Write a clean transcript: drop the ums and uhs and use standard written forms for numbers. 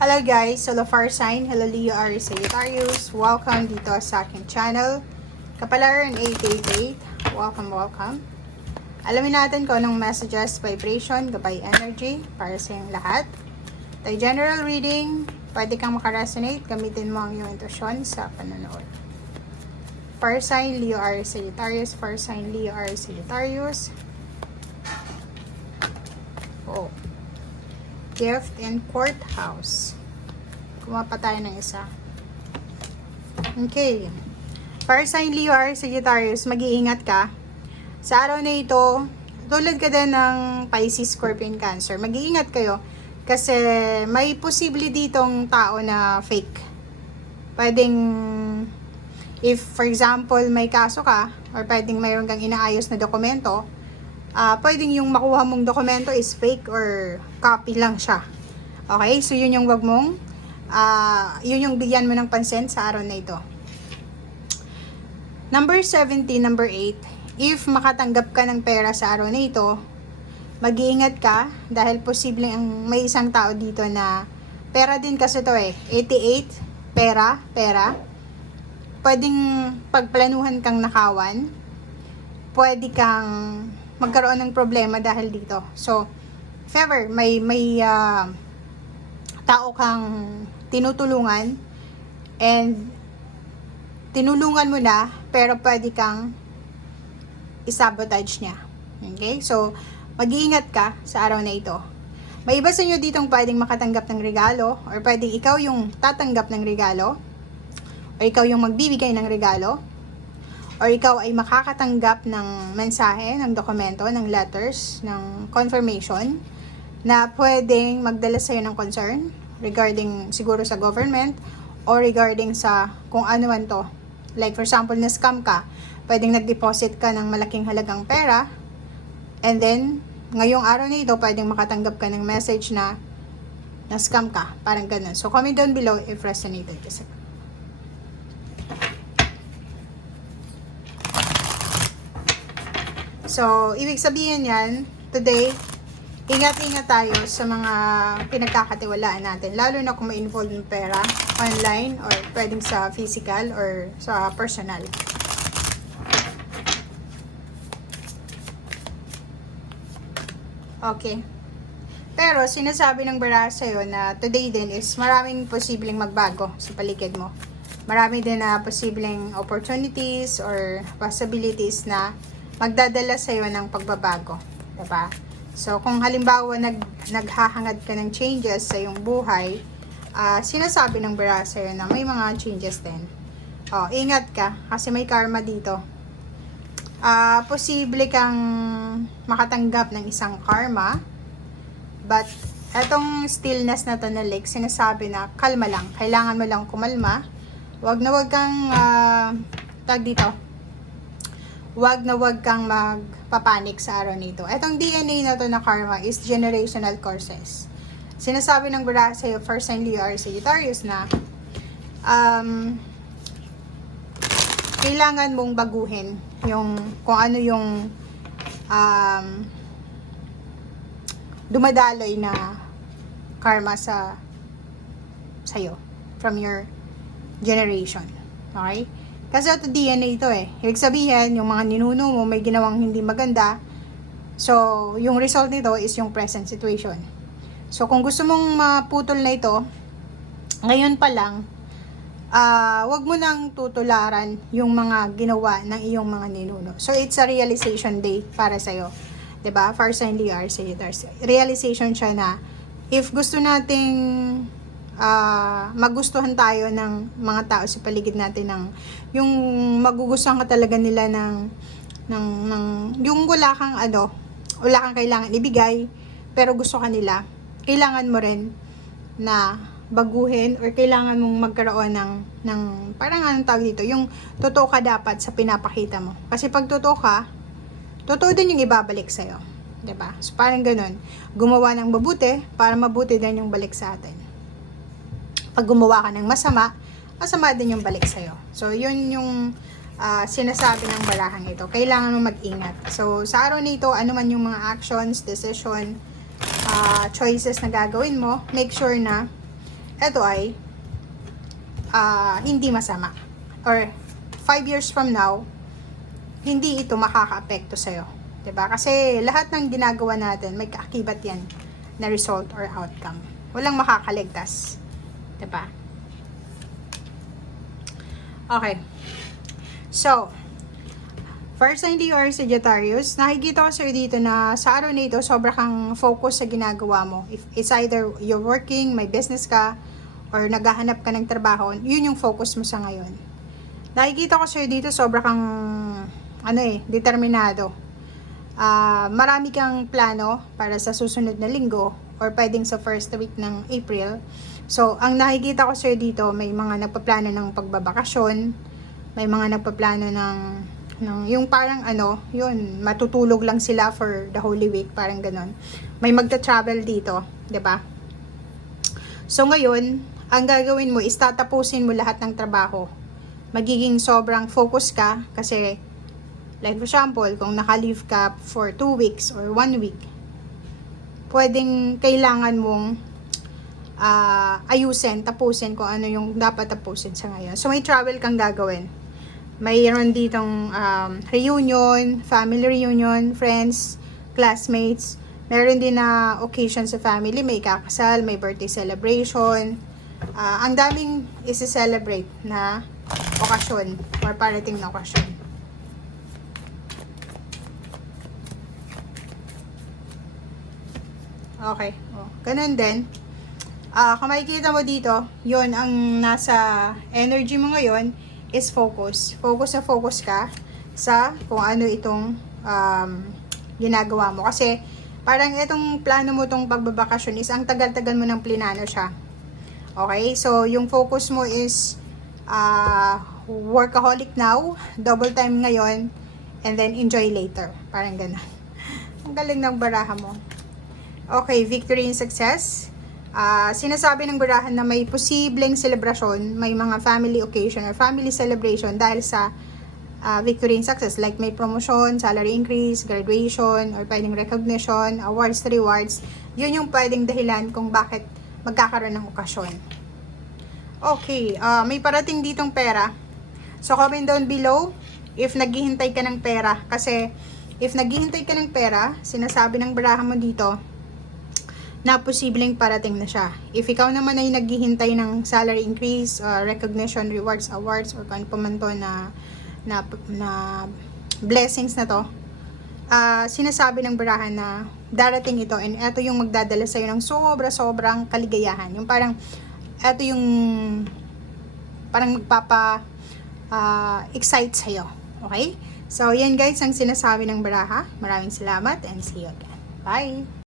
Hello guys, hello fire sign, hello Leo Aries Sagittarius. Welcome dito sa aking channel. Kapalaran 888. Welcome. Alamin natin kung anong messages, vibration, gabay energy para sa iyong lahat. Tayo general reading, pwede kang makaresonate, gamitin mo ang iyong intuition sa panonood. Fire sign Leo Aries Sagittarius, fire sign Leo Aries Sagittarius. Gift and courthouse. Kumapa tayo ng isa. Okay. Fire sign Leo Aries Sagittarius, mag-iingat ka. Sa araw na ito, tulad ka din ng Pisces, Scorpion, Cancer. Mag-iingat kayo kasi may posible ditong tao na fake. Pwedeng, if for example, may kaso ka, or pwedeng mayroon kang inaayos na dokumento, pwedeng yung makuha mong dokumento is fake or copy lang siya. Okay? So, yun yung wag mong, yun yung bigyan mo ng pansin sa araw na ito. Number 17, number 8, if makatanggap ka ng pera sa araw na ito, mag-iingat ka dahil posibleng may isang tao dito na pera din kasi to 88, pera. Pwedeng pagplanuhan kang nakawan, pwede kang magkaroon ng problema dahil dito. So, if ever may tao kang tinutulungan and tinulungan mo na pero pwede kang isabotage niya. Okay? So, mag-iingat ka sa araw na ito. May iba sa inyo ditong pwedeng makatanggap ng regalo or pwedeng ikaw yung tatanggap ng regalo or ikaw yung magbibigay ng regalo or ikaw ay makakatanggap ng mensahe, ng dokumento, ng letters, ng confirmation na pwedeng magdala sa'yo ng concern regarding siguro sa government or regarding sa kung ano man to. Like for example, na-scam ka, pwedeng nag-deposit ka ng malaking halagang pera and then, ngayong araw na ito, pwedeng makatanggap ka ng message na na-scam ka. Parang ganun. So, comment down below if resonated kasi. So, ibig sabihin yan, today, ingat-ingat tayo sa mga pinagkakatiwalaan natin. Lalo na kung may involved ng pera, online, or pwedeng sa physical, or sa personal. Okay. Pero, sinasabi ng baraha sa'yo na today din is maraming posibleng magbago sa paligid mo. Marami din na posibleng opportunities or possibilities na magdadala sa iyo ng pagbabago, diba? So, kung halimbawa naghahangad ka ng changes sa iyong buhay, sinasabi ng baraha sa iyo na may mga changes din. Ingat ka kasi may karma dito. Posible kang makatanggap ng isang karma, but etong stillness na to na like, sinasabi na kalma lang. Kailangan mo lang kumalma. Wag kang wag kang magpapanik sa araw nito. Etong DNA na to na karma is generational curses. Sinasabi ng baraha sa'yo, first sign Leo Aries Sagittarius na kailangan mong baguhin yung kung ano yung dumadaloy na karma sa'yo from your generation. Okay? Kasi ito DNA ito Ibig sabihin, yung mga ninuno mo may ginawang hindi maganda. So, yung result nito is yung present situation. So, kung gusto mong maputol na ito, ngayon pa lang, wag mo nang tutularan yung mga ginawa ng iyong mga ninuno. So, it's a realization day para sa'yo. 'Di ba? Fire sign Leo Aries Sagittarius. Realization siya na if gusto nating magustuhan tayo ng mga tao sa paligid natin ng yung magugustuhan ka talaga nila ng yung wala kang kailangan ibigay pero gusto ka nila, kailangan mo rin na baguhin or kailangan mong magkaroon ng parang anong tawag dito, yung totoo ka dapat sa pinapakita mo. Kasi pag totoo din yung ibabalik sa'yo. 'Di ba? So parang ganun. Gumawa ng mabuti para mabuti din yung balik sa atin. Pag gumawa ka ng masama din yung balik sa'yo. So, yun yung sinasabi ng barahang ito. Kailangan mo mag-ingat. So, sa araw na ito, ano man yung mga actions, decision, choices na gagawin mo, make sure na ito ay hindi masama. Or 5 years from now, hindi ito makaka-apekto sa'yo. 'Di ba? Kasi lahat ng ginagawa natin, may kaakibat yan na result or outcome. Walang makakaligtas. 'Di ba? Okay. So, first sign you are Sagittarius, nakikita ko sa'yo dito na sa araw na ito, sobra kang focus sa ginagawa mo. If it's either you're working, may business ka, or naghahanap ka ng trabaho, yun yung focus mo sa ngayon. Nakikita ko sa'yo dito, sobra kang, determinado. Marami kang plano para sa susunod na linggo, or pwedeng sa first week ng April. So, ang nakikita ko sa'yo dito, may mga nagpaplano ng pagbabakasyon, may mga nagpaplano ng yung parang yun, matutulog lang sila for the Holy Week, parang ganon. May magta-travel dito, 'di ba? So ngayon, ang gagawin mo is tatapusin mo lahat ng trabaho. Magiging sobrang focus ka kasi like for example, kung naka-leave ka for 2 weeks or 1 week, pwedeng kailangan mong ayusin, tapusin kung ano yung dapat tapusin sa ngayon. So may travel kang gagawin. Mayroon ditong reunion, family reunion, friends, classmates. Meron din na occasion sa family, may kakasal, may birthday celebration. Ang daming isi-celebrate na okasyon or parating na okasyon. Okay. Ganun din. Kung makikita mo dito, yon ang nasa energy mo ngayon is focus. Focus ka sa kung ano itong ginagawa mo. Kasi parang itong plano mo itong pagbabakasyon is ang tagal-tagal mo ng plinano siya. Okay? So, yung focus mo is workaholic now, double time ngayon, and then enjoy later. Parang ganun. Ang galing ng baraha mo. Okay, victory and success. Sinasabi ng barahan na may posibleng selebrasyon, may mga family occasion or family celebration dahil sa victory and success, like may promotion, salary increase, graduation, or pwedeng recognition, awards, rewards. Yun yung pwedeng dahilan kung bakit magkakaroon ng okasyon. Okay, may parating ditong pera. So comment down below if naghihintay ka ng pera. Kasi if naghihintay ka ng pera, sinasabi ng barahan mo dito na posibleng parating na siya. If ikaw naman ay naghihintay ng salary increase, recognition, rewards, awards, or kung pa man to na blessings na to, sinasabi ng barahan na darating ito and ito yung magdadala sa'yo ng sobrang kaligayahan. Yung parang, ito yung parang excite sa'yo. Okay? So, yan guys ang sinasabi ng baraha. Maraming salamat and see you again. Bye!